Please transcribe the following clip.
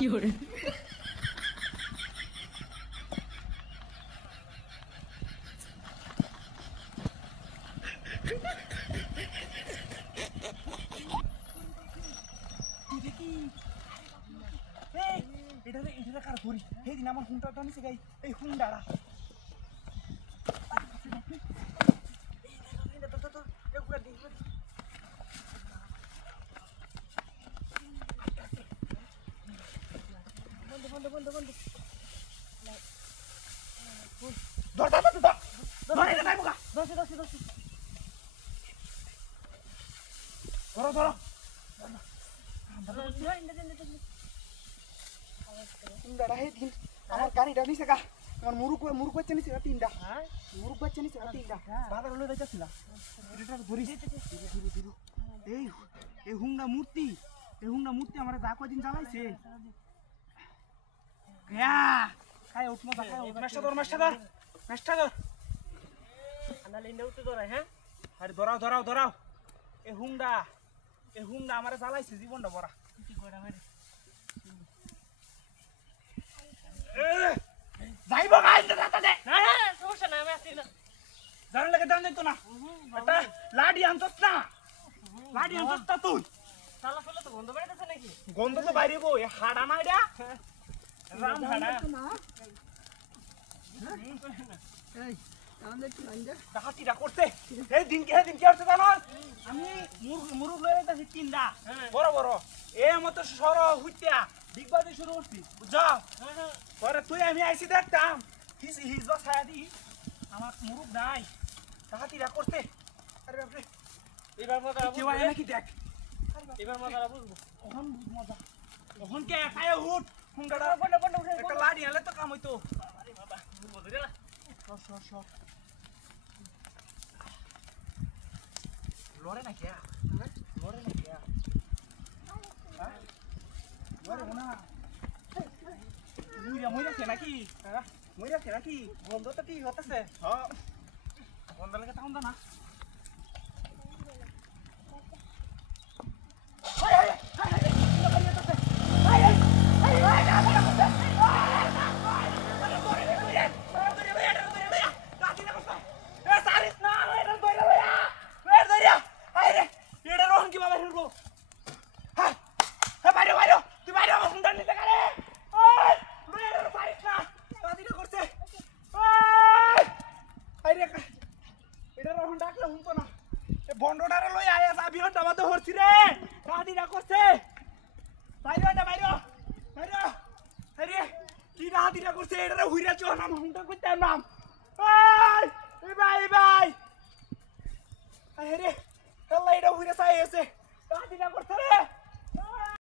কি করে এটা কার ধরি এই দিন আমার হুন্ডা টানিছে গাই এই হুন্ডাড়া আমার গাড়িটা নিছে গা আমার মুরুক বাচ্চা নিছে তিনটা মুরুক বাচ্চা নিছে তিনটা বাজার লয়ে যাইতাছিলা এটা ধরিস এই এই হুঙ্গা মূর্তি আমার যা কয়দিন জ্বালাইছে খায় উঠমো মেশটা ধর আনালে নেউতে ধরাই হ্যাঁ আরে ধরাও এই হুঙ্গা আমারে জ্বালাইছে জীবনটা বড়া কি কইরা মারি যাইবো গাইস দাদা দে না সমস্যা না আমি আসি না জান লাগে দান দিত না এটা লাডি আনতস না তুই শালা ফেলে তো গন্ধ বাইরেছে নাকি গন্ধ তো বাইরেবো এ হাড়া না এটা রাম হাড়া এই আমাদের কি লাইন দে ডাহাতিটা করতে এই দিন কি হচ্ছে জানো আমি মুরুগ লয়ে যাইতাছি তিনটা বড় এ মত সর হইতা বিগবাদি শুরু করছি বুঝা পরে তুই আমি আইছি দেখতাম হিজ বাসায় দি আমার মুরুগ নাই ডাহাতিটা করতে আরে বাপরে এবার মজা কি হয় নাকি দেখ এবার মজা বুঝবো ওহন বুঝ মজা ওহন কে খায় হুট হুঙ্গাড়া বন্ধ একটা লাড়ি আলে তো কাম হইতো আরে বাবা বুঝবো রে না সর লড়ে না কে লড়ে না মইরা কে নাকি বন্ধ তো কি হতেছে হ্যাঁ বন্ধ লাগে তাউন না বন্ডটারে লই আয়া যাবি হন্ডা বাদ হরছি রে রাদিরা করছে বাইরে আরে কি রাদিরা করছে এটারে হুইরা চো নাম হুন্ডা কইতাম নাম এই